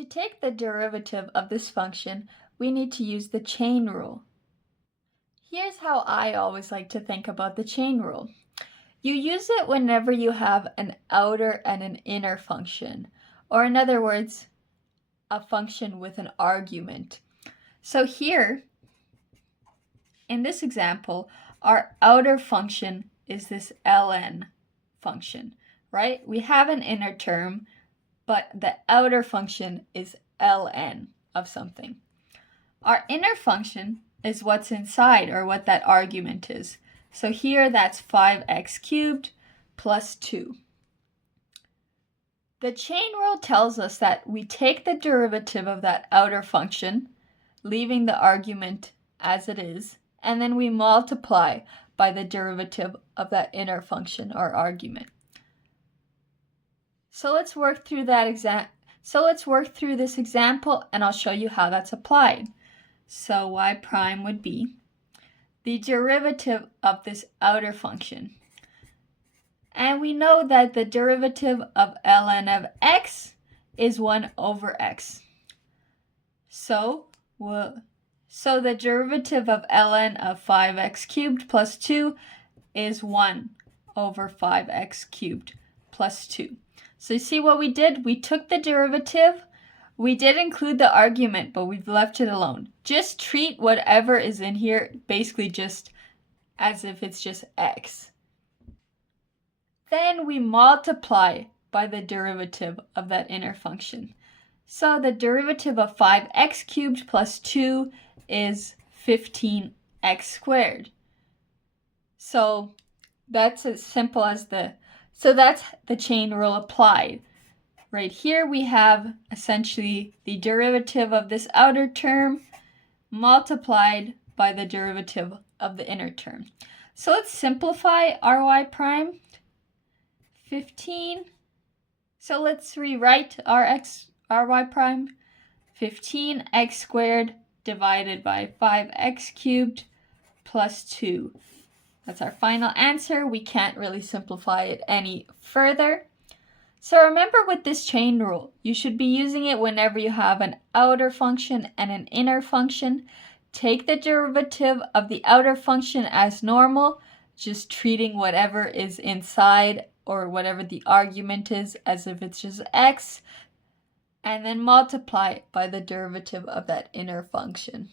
To take the derivative of this function, we need to use the chain rule. Here's how I always like to think about the chain rule. You use it whenever you have an outer and an inner function, or in other words, a function with an argument. So here, in this example, our outer function is this ln function, right? We have an inner term, but the outer function is ln of something. Our inner function is what's inside, or what that argument is. So here that's 5x³ plus 2. The chain rule tells us that we take the derivative of that outer function, leaving the argument as it is, and then we multiply by the derivative of that inner function or argument. So let's work through this example, and I'll show you how that's applied. So y prime would be the derivative of this outer function. And we know that the derivative of ln of x is 1 over x. So the derivative of ln of 5x³ plus 2 is 1 over 5x³ plus 2. So you see what we did? We took the derivative. We did include the argument, but we've left it alone. Just treat whatever is in here basically just as if it's just x. Then we multiply by the derivative of that inner function. So the derivative of 5x³ plus 2 is 15x squared. So that's as simple as that's the chain rule applied. Right here we have essentially the derivative of this outer term multiplied by the derivative of the inner term. So let's simplify our y prime. 15. So let's rewrite our y prime. 15x squared divided by 5x³ plus 2. That's our final answer. We can't really simplify it any further. So remember, with this chain rule, you should be using it whenever you have an outer function and an inner function. Take the derivative of the outer function as normal, just treating whatever is inside or whatever the argument is as if it's just x, and then multiply by the derivative of that inner function.